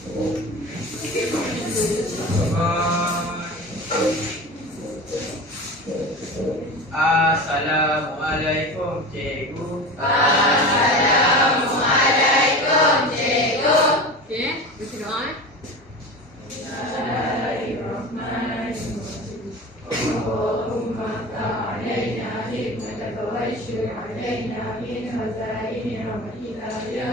Assalamualaikum cikgu. Assalamualaikum cikgu. Okey, baca doa. Allahumma ta'alaina hikmataka wa syur alaina min hazaini rahmatika ya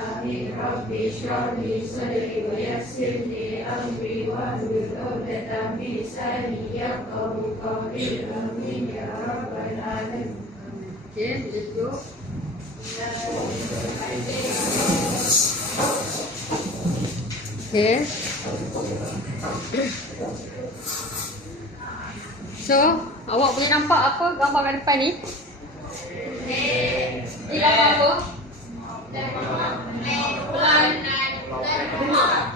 Amin. Rabbi shrah li sadri wa yassir li amri wahlul 'uqdatam min lisani yafqahu qawli. Amin ya rabbal alamin. Okey, let's go. Okay. So, awak boleh nampak apa gambar kat depan ni? Ni gambar apa? Rumah.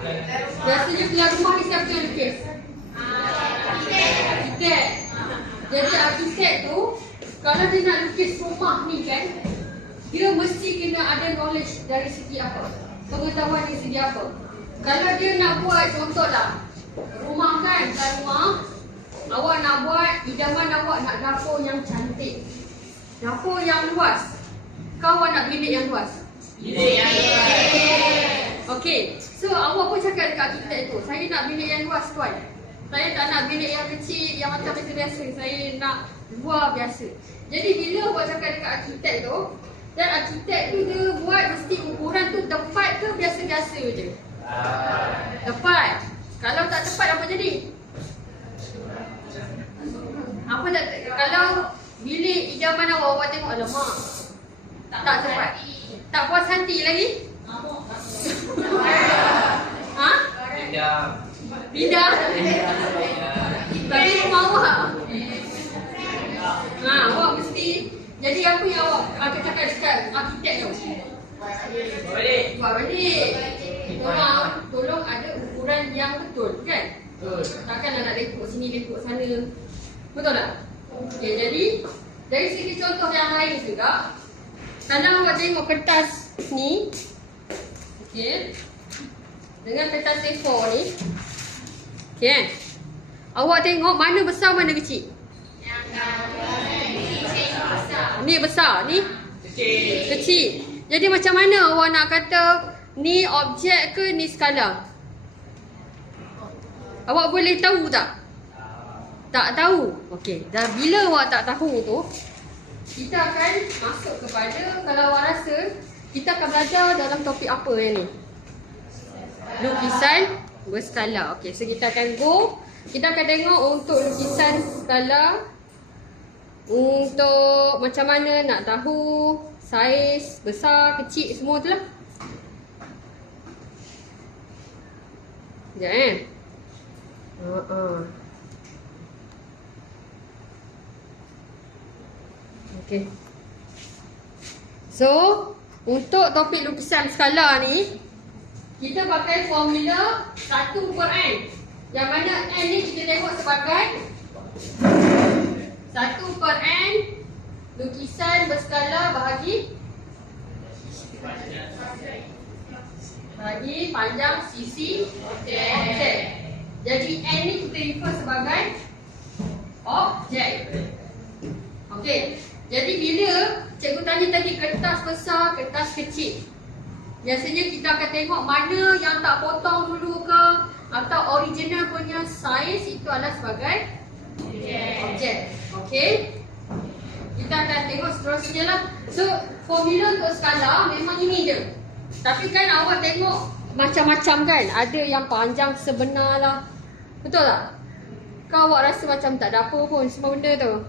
Biasanya punya rumah ni siapa yang lukis? Arkitek. Jadi arkitek tu, kalau dia nak lukis rumah ni kan, dia mesti kena ada knowledge dari segi apa? Pengetahuan dari segi apa? Kalau dia nak buat, contohlah rumah kan, rumah awak nak buat, idaman awak nak dapur yang cantik, dapur yang luas. Kau awak nak bilik yang luas? Bilik yang luas. Okey, so awak pun cakap dekat arkitek tu, saya nak bilik yang luas tuan. Saya tak nak bilik yang kecil, yang macam biasa-biasa. Saya nak luar biasa. Jadi bila awak cakap dekat arkitek tu, dan arkitek tu dia buat mesti ukuran tu tepat ke biasa-biasa je? Tepat. Kalau tak tepat apa jadi? Apa tak, kalau bilik idaman awak tengok, alamak, tak tepat, tak puas hati lagi? Ha? Pindah. Tapi rumah awak. Awak mesti. Jadi apa yang awak akan cakap dekat arkitek tu? Buat balik. Tolong ada ukuran yang betul kan? Takkan nak lekuk sini, lekuk sana. Betul tak? Okey, jadi dari segi contoh yang lain juga, kalau awak tengok kertas ni, okey, dengan kertas A4 ni, okey kan? Awak tengok mana besar, mana kecil? Ni besar, ni kecil. Jadi macam mana awak nak kata ni objek ke ni skala? Awak boleh tahu tak? Tak tahu. Okey, dan bila awak tak tahu tu, kita akan masuk kepada, kalau awak rasa, kita akan belajar dalam topik apa yang ni? Lukisan berskala. Okey, so kita akan go. Kita akan tengok untuk lukisan skala, untuk macam mana nak tahu saiz, besar, kecil, semua tu lah. Sekejap Okay. So, untuk topik lukisan skala ni, kita pakai formula 1/n. Yang mana n ni kita tengok sebagai 1/n lukisan berskala bahagi panjang sisi objek. Jadi n ni kita refer sebagai objek. Okey. Jadi bila cikgu tanya tadi kertas besar, kertas kecil, biasanya kita akan tengok mana yang tak potong dulu ke, atau original punya saiz itu adalah sebagai objek. Okey. Kita akan tengok seterusnya lah. So, formula untuk skala memang ini je. Tapi kan awak tengok macam-macam kan. Ada yang panjang sebenar lah. Betul tak? Kau awak rasa macam tak ada apa pun semua benda tu.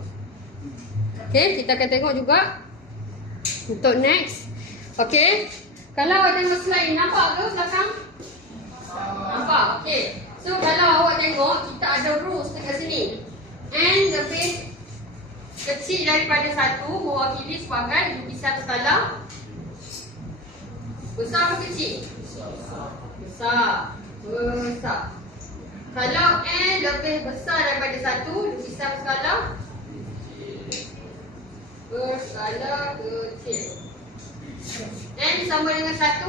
Okey, kita akan tengok juga untuk next. Okey. Kalau awak tengok slide ni, nampak ke belakang? Nampak? Okey. So, kalau awak tengok, kita ada rules dekat sini. N lebih kecil daripada 1 mewakili sebagai lukisan skala. Besar atau kecil? Besar. Besar. Kalau N lebih besar daripada 1, lukisan skala berskala kecil. N sama dengan 1,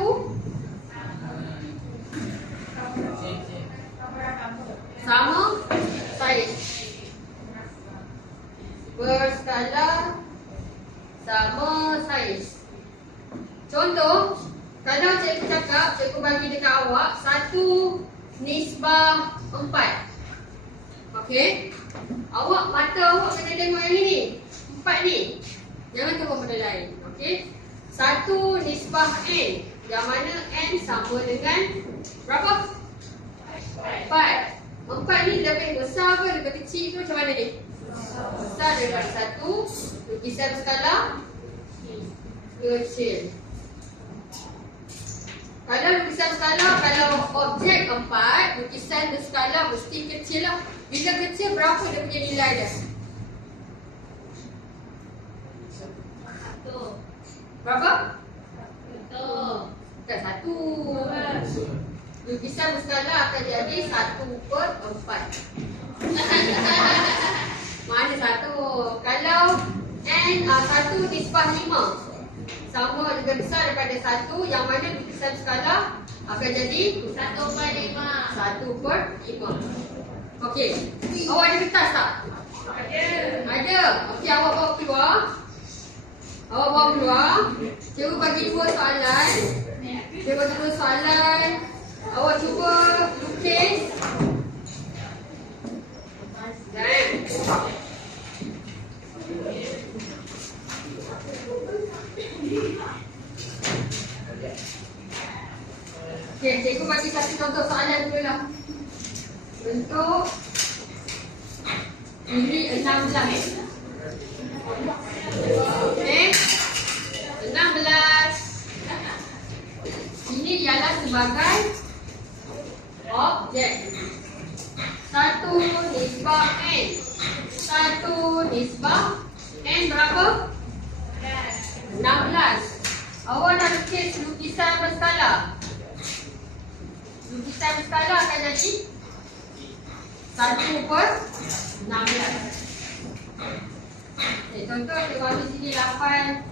cikgu cakap, cikgu bagi dekat awak 1:4. Okey. Awak mata awak kena tengok yang ini. 4 ni. Jangan tengok benda lain. Okey. 1:n. Yang mana n sama dengan berapa? 4. 4 ni lebih besar ke lebih kecil ke macam mana ni? Besar daripada 1. Lukisan berskala kecil. Kalau lukisan berskala, kalau objek 4, lukisan berskala mesti kecil lah. Bila kecil, berapa dia punya nilai dia? 1. Berapa? 1. Bukan 1. Lukisan berskala akan jadi 1/4. Mana 1? Kalau n 1/5 sama juga besar daripada 1, yang mana lukisan berskala akan jadi 1/5. 1/5. Okey. Awak ada kertas tak? Ada. Okey, awak bawa keluar. Awak bawa keluar. Cikgu bagi 2 soalan. Cikgu bagi 2 soalan. Awak cuba lukis. Dan okey, cikgu bagi satu contoh soalan dulu lah. Bentuk ini 16. Okey. 16. Ini ialah sebagai objek. 1/n. 1/n berapa? 16. Awak nak lukis lukisan berskala. Lukisan berskala akan jadi 1/16. Okay, contoh cikgu ambil sini 8,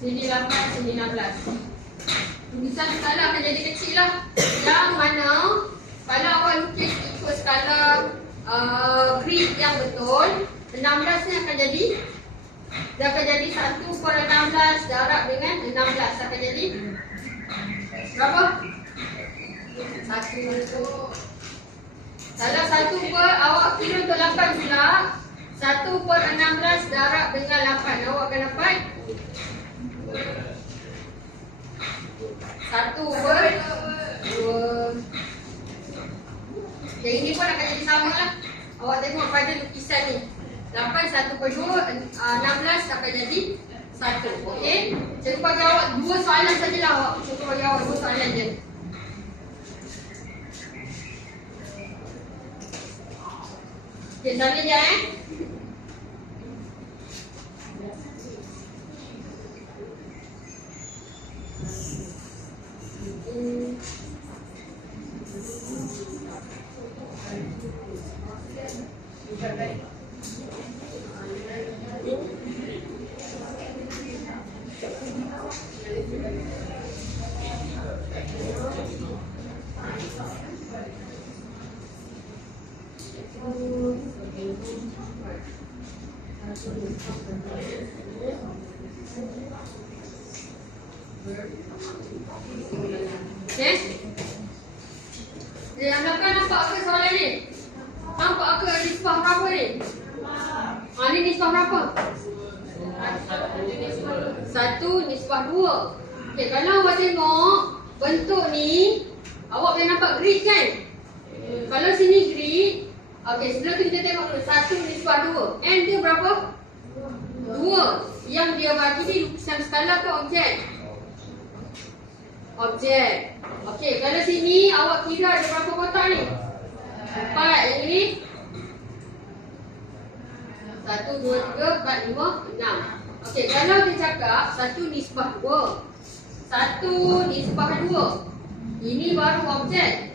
sini 8, sini 16. Lukisan skala akan jadi kecil lah. Yang mana kalau awak lukis ikut skala grid yang betul, 16 ni akan jadi, dia akan jadi 1/16 darab dengan 16 akan jadi berapa? 1. Kalau 1 awak kira untuk 8 pula, 1/16 darab dengan 8, awak akan dapat 1/2. Yang ini pun akan jadi sama lah. Awak tengok pada lukisan ni, 8 1/2, 16 akan jadi 1. Okey. Cikgu bagi awak 2 soalan sajalah. Awak cikgu bagi awak 2 soalan je. Okey, soalan je Okey. Yang belakang nampak ke soalan ni? Nampak ke nisbah berapa ni? Ni nisbah berapa? 1/2. Okey, kalau awak tengok bentuk ni, awak boleh nampak grid kan? Kalau sini grid, okey, sebelum tu kita tengok dulu 1/2. N dia berapa? 2. Yang dia bagi ni lukisan skala ke objek? Objek. Okey, kalau sini awak kira ada berapa kotak ni? 4. Yang ini 1, 2, 3, 4, 5, 6. Okey, kalau dia cakap 1/2. 1/2. Ini baru objek.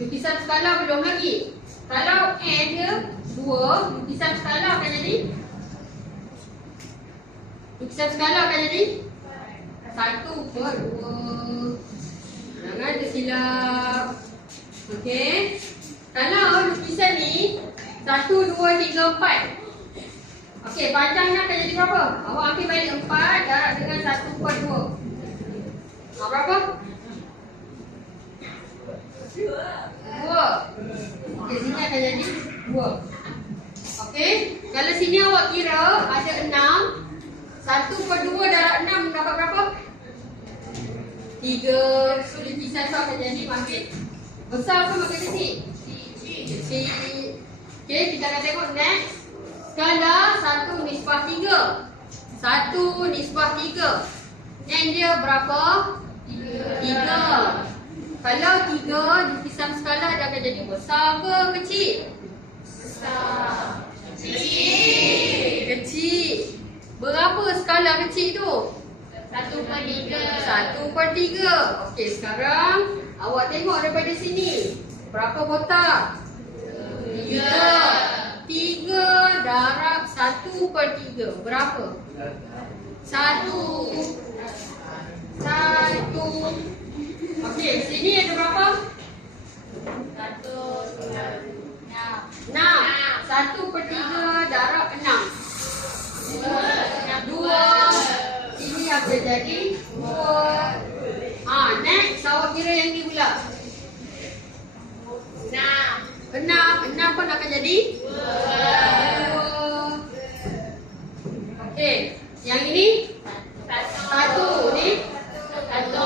Lukisan skala belum lagi. Kalau N dia 2, lukisan skala akan jadi, lukisan skala akan jadi 1/2. Jangan tersilap. Okey. Kalau lukisan ni 1, 2, 3, 4. Okey, panjangnya akan jadi berapa? Awak ambil balik 4 darab dengan 1/2. Berapa? Okey, sini akan jadi 2. Okey, kalau sini awak kira ada 6. 1/2 darab 6 dapat berapa? 3. Lukisan tu akan jadi makin besar ke makin kecil? Kecil. Okey, kita akan tengok next. Skala 1/3. 1/3. Yang dia berapa? 3. Kalau 3, lukisan skala dia akan jadi besar ke kecil? Besar. Kecil. Berapa skala kecil tu? 1/3. 1/3. Okey, sekarang awak tengok daripada sini. Berapa kotak? 3. 3 darab 1/3. Berapa? 1. Okey, sini ada berapa? 6. 1/3 darab 6. 2. Ini akan jadi 2. Next awak kira yang ni pula. 6 pun akan jadi 2. Okey, yang ini 1 ni 1.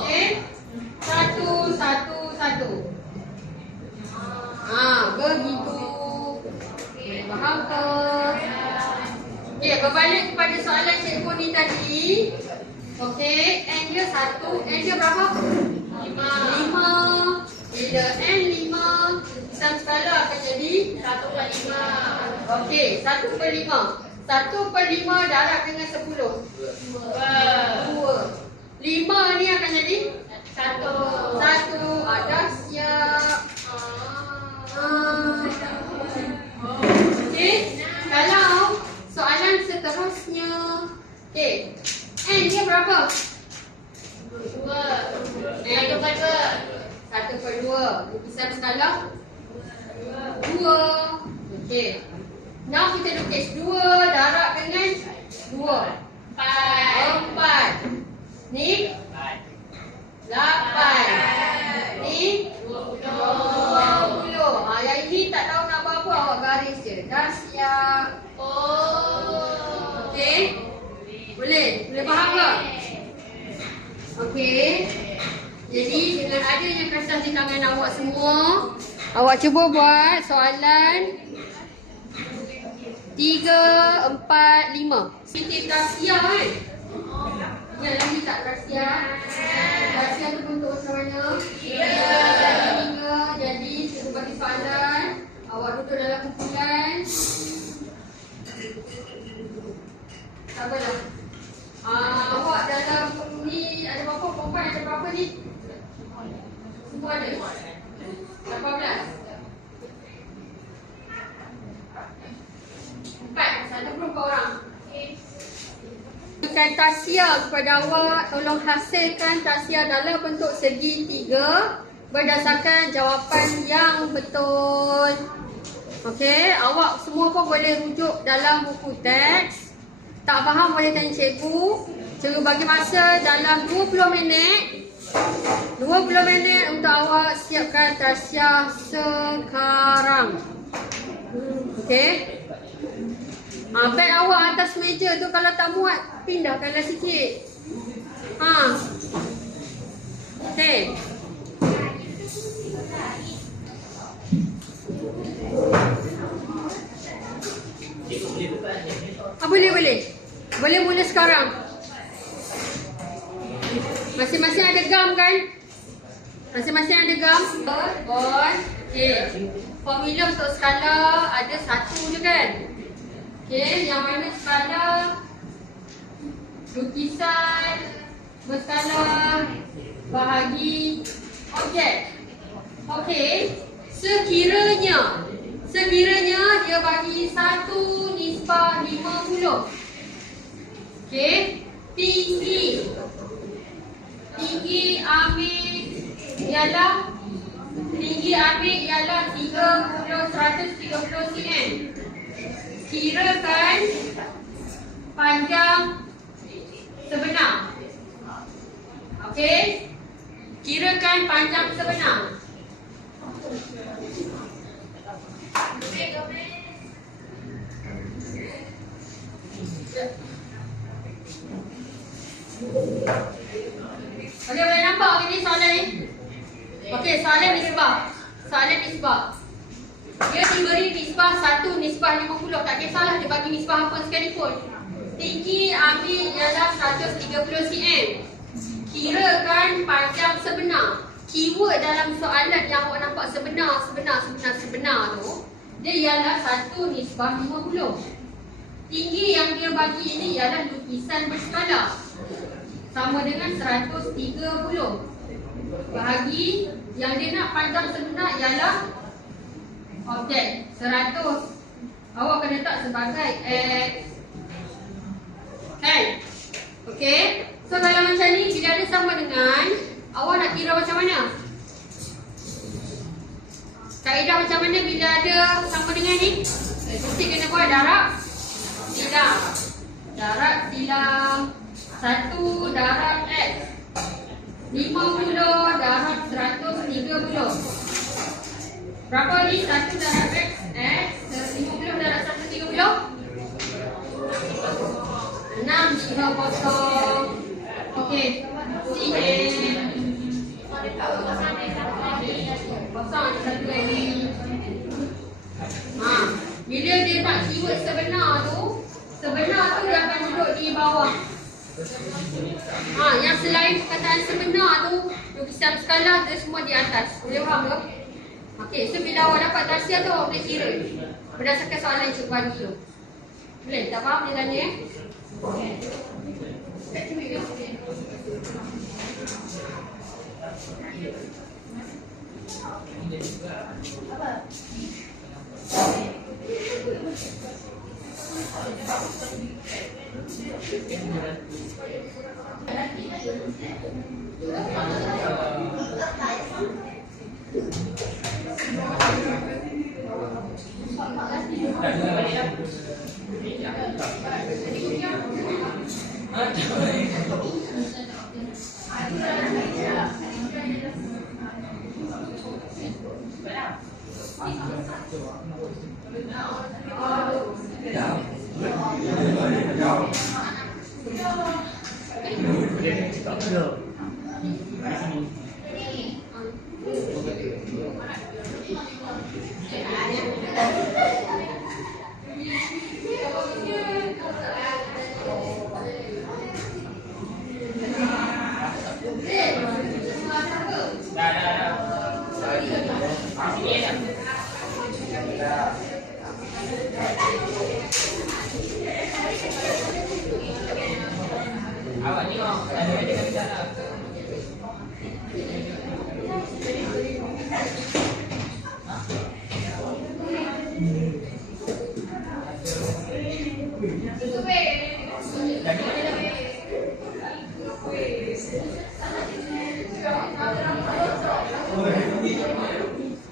Okey, 1. Begitu. Faham ke? Okey, berbalik kepada soalan cikgu ni tadi. Okey, N dia 1. N dia berapa? 5. Bila N 5, lukisan skala akan jadi 1/5. okey, 1/5. 1/5 darab dengan 10. 2. 5 ni akan jadi 1. Dah siap. Okey, kalau soalan seterusnya. Okey, N dia berapa? 1/2. Lukisan skala 2. Okey. Now kita lukis 2 darab dengan 2. 4. Ni 8. Ni 20. Yang ini tak tahu nak buat apa, awak garis je. Dah siap. Okey. Boleh faham ke? Okey. Jadi dengan adanya kertas di tangan awak semua, awak cuba buat soalan 3, 4, 5. Titik rahsia kan? Yang lagi tak rahsia? Rahsia tu bentuk macam mana? 3. Jadi cikgu bagi soalan. Awak duduk dalam kumpulan. Tak apalah. Awak dalam ni ada berapa perempuan, ada berapa ni? Semua ada? 18? 4, ada 24 orang. Berikan tahsiah kepada awak. Tolong hasilkan tahsiah dalam bentuk segitiga berdasarkan jawapan yang betul. Okey, awak semua pun boleh rujuk dalam buku teks. Tak faham boleh tanya cikgu. Cikgu bagi masa dalam 20 minit. 20 minit untuk awak siapkan tahsiah sekarang. Okey. Beg awak atas meja tu kalau tak muat, pindahkanlah sikit. Okey. Boleh. Boleh mula sekarang. Masing-masing ada gam kan? Masing-masing ada gam. Okey. Formula untuk skala ada 1 je kan? Okey, yang mana skala lukisan berskala bahagi objek. Okey, sekiranya dia bagi 1/50. Okey, tinggi ambil ialah 130 cm. Kirakan panjang sebenar. Okey, kirakan panjang sebenar. Okey, boleh nampak ke ni soalan ni? Okey, soalan nisbah. Soalan nisbah. Dia diberi nisbah 1 nisbah 50. Tak kisahlah dia bagi nisbah apa sekalipun. Tinggi ambil ialah 130 cm. Kirakan panjang sebenar. Keyword dalam soalan yang awak nampak sebenar tu, dia ialah 1 nisbah 50. Tinggi yang dia bagi ini ialah lukisan berskala. Sama dengan 130. Bahagi yang dia nak panjang sebenar ialah objek 100. Awak kena letak sebagai X. Kan? Okey. So kalau macam ni, bila ada sama dengan, awak nak kira macam mana? Kaedah macam mana bila ada sama dengan ni? Mesti kena buat darab silang. Darab silang 1 darab X 50 darab 130. Berapa ni? 1 darab X, X 50 darab 130. 650. Okey. CM kosong ada satu lagi. Bila dia nak keyword sebenar tu dia akan duduk di bawah. Yang selain perkataan sebenar tu, lukisan skala tu semua di atas. Boleh faham ke? Okey, so bila awak dapat tafsir tu, awak boleh kira berdasarkan soalan yang cikgu bagi tu. Boleh? Tak faham dia tanya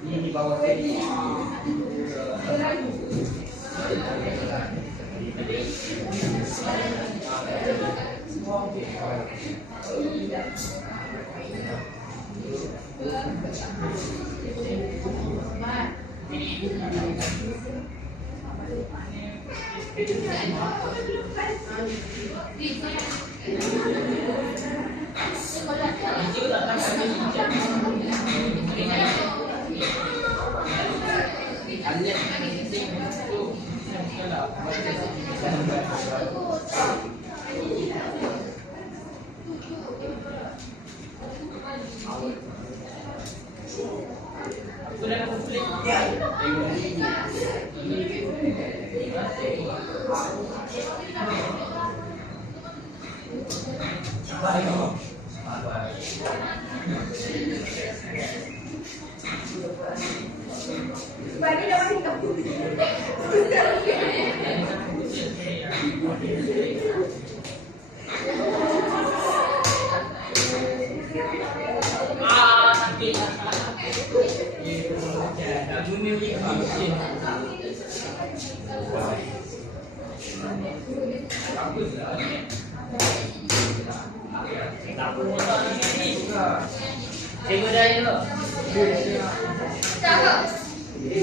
di bawah sini.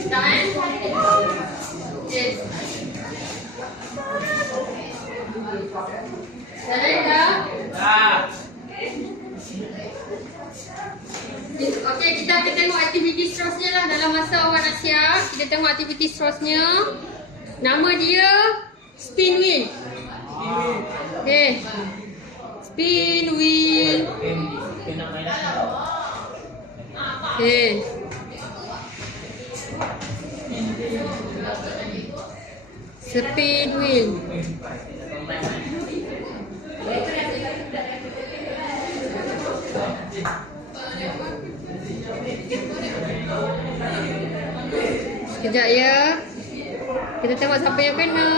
Dah kan? Okey. Dah? Okey, kita akan tengok aktiviti seterusnya lah dalam masa awak nak siap. Kita tengok aktiviti seterusnya. Nama dia spin wheel. Okey. Spin wheel. Okey. Spin wheel. Sekejap ya. Kita tengok siapa yang kena.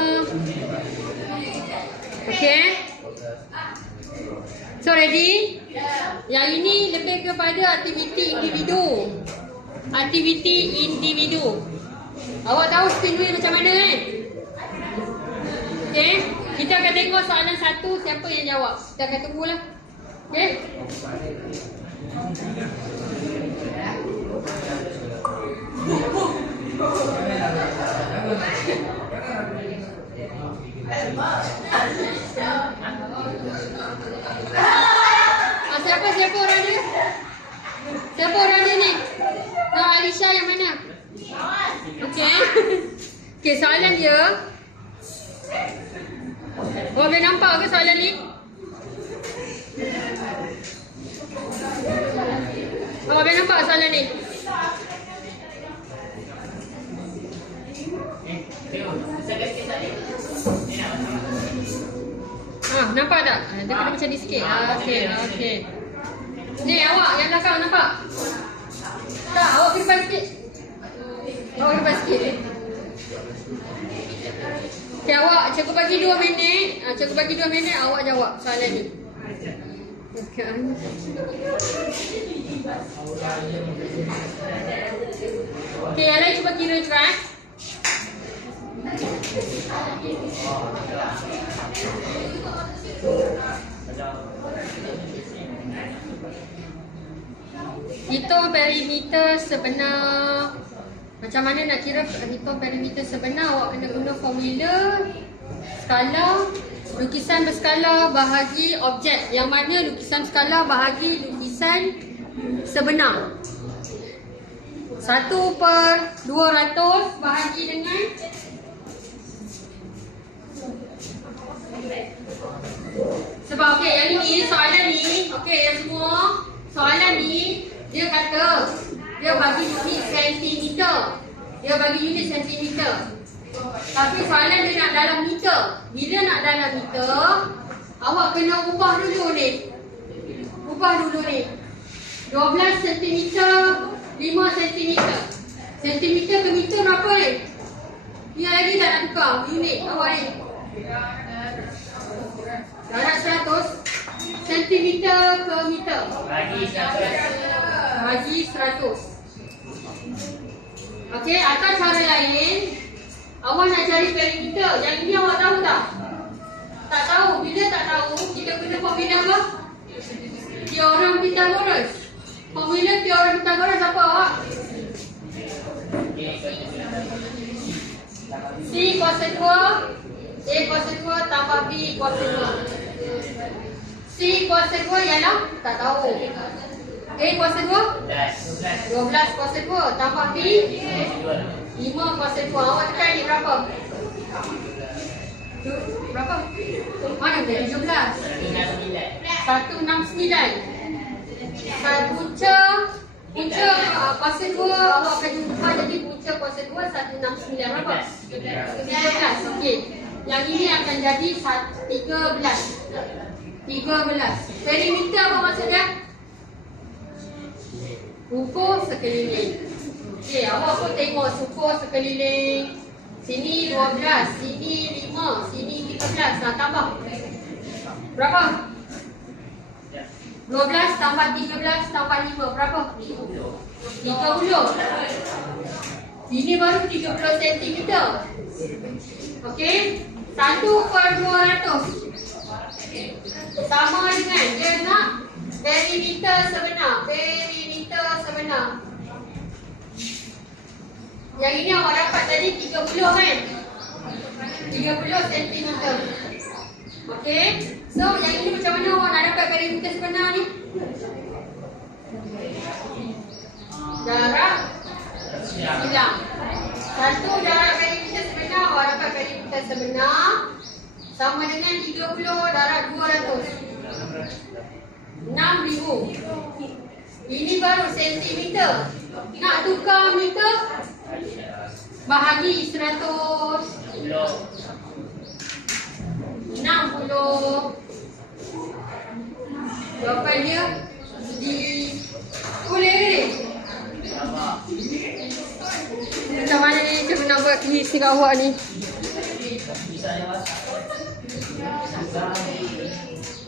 Okay. So ready? Yang ini lebih kepada aktiviti individu. Aktiviti individu. Awak tahu spin wheel macam mana kan? Okay. Kita akan tengok soalan satu, siapa yang jawab. Kita akan tunggulah. Okay. Siapa orang dia? Siapa orang dia ni? Alisha yang mana? Okey. Okey, soalan dia. Awak boleh nampak ke soalan ni? Awak boleh nampak soalan ni? Nampak tak? Dia kena macam ni sikit. Okey. Ni awak yang belakang nampak? Tak, awak ke depan sikit. Awak ke depan sikit. Okey, awak cikgu bagi 2 minit. Cikgu bagi 2 minit awak jawab soalan ni. Okey, yang lain cuba kira juga eh. Hitung perimeter sebenar. Macam mana nak kira hitung perimeter sebenar? Awak kena guna formula skala lukisan berskala bahagi objek. Yang mana lukisan skala bahagi lukisan sebenar. 1/200 bahagi dengan sebab okey, yang ni soalan ni, okey yang semua soalan ni dia kata dia bagi unit sentimeter. Dia bagi unit sentimeter. Tapi soalan dia nak dalam meter. Bila nak dalam meter, awak kena ubah dulu ni. Ubah dulu ni. 12 cm, 5 cm. Sentimeter ke meter berapa ni? Dia lagi tak nak tukar unit awak ni. Darab 100 sentimeter ke meter. Bagi 100. Okey, atau cara lain, awak nak cari perimeter. Yang ini awak tahu tak? Tak tahu. Bila tak tahu, kita guna formula apa? Teorem Pythagoras. Formula teorem Pythagoras apa awak? C kuasa 2, A kuasa 2 tambah B kuasa 2. C kuasa 2 ialah tak tahu. A kuasa 2? 12 kuasa 2 tambah B 5 kuasa 2. Awak tekan ni berapa? Berapa? Mana dia? 17 169. Punca kuasa 2 awak akan jumpa jadi punca kuasa 2 169 berapa? 13. Okey. Yang ini akan jadi 13. Perimeter apa maksudnya? Ukur sekeliling. Okey, awak pun tengok ukur sekeliling. Sini 12, sini 5, sini 13. Nah, tambah. Berapa? 12 tambah 13 tambah 5 berapa? 30. Ini baru 30 cm. Okey. 1/200 sama dengan dia nak perimeter sebenar. Perimeter sebenar. Yang ini awak dapat tadi 30 kan? 30 cm. Okey. So yang ini macam mana awak nak dapat perimeter sebenar ni? Jarak silang. Satu jarak perimeter sebenar, awak dapat perimeter sebenar sama dengan 30 darab 200. 6,000. Ini baru sentimeter. Nak tukar meter? Bahagi 100. 60. Jawapan dia di boleh. Macam mana ni cikgu nak buat quiz dekat awak ni?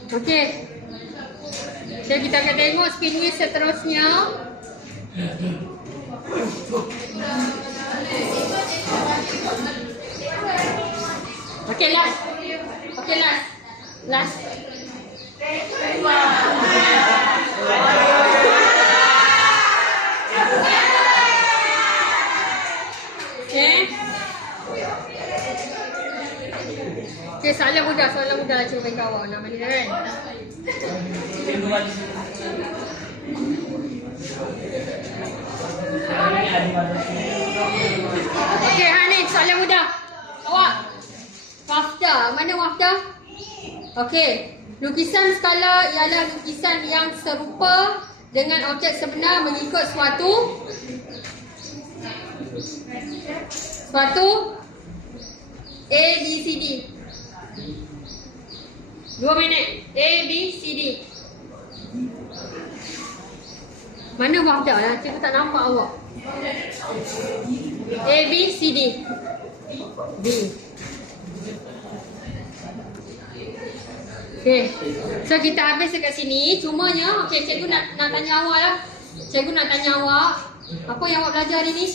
Okey. Jadi kita akan tengok spin wheel seterusnya. Okey, last. Okey, last. Last. Okey. Okey, soalan mudah cikgu bagi awak. Nama dia kan? Okey, ha ni soalan mudah. Awak wafda, mana wafda? Okey, lukisan skala ialah lukisan yang serupa dengan objek sebenar mengikut suatu A, B, C, D. 2 minit. A, B, C, D. Mana wafda lah? Cikgu tak nampak awak. A, B, C, D. B. Okay. So kita habis dekat sini. Cumanya, okay, cikgu nak tanya awak lah. Cikgu nak tanya awak, apa yang awak belajar hari ni?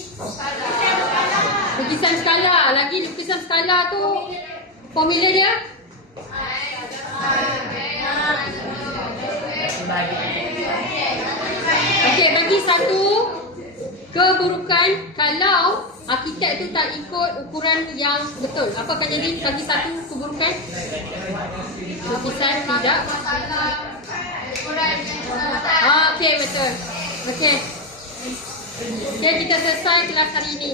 Lukisan skala. Lagi lukisan skala tu formula dia? Okey, bagi satu keburukan kalau arkitek tu tak ikut ukuran yang betul. Apa akan jadi bagi satu keburukan? Lukisan tidak. Okey, betul. Okey. Okay, kita selesai kelas hari ini.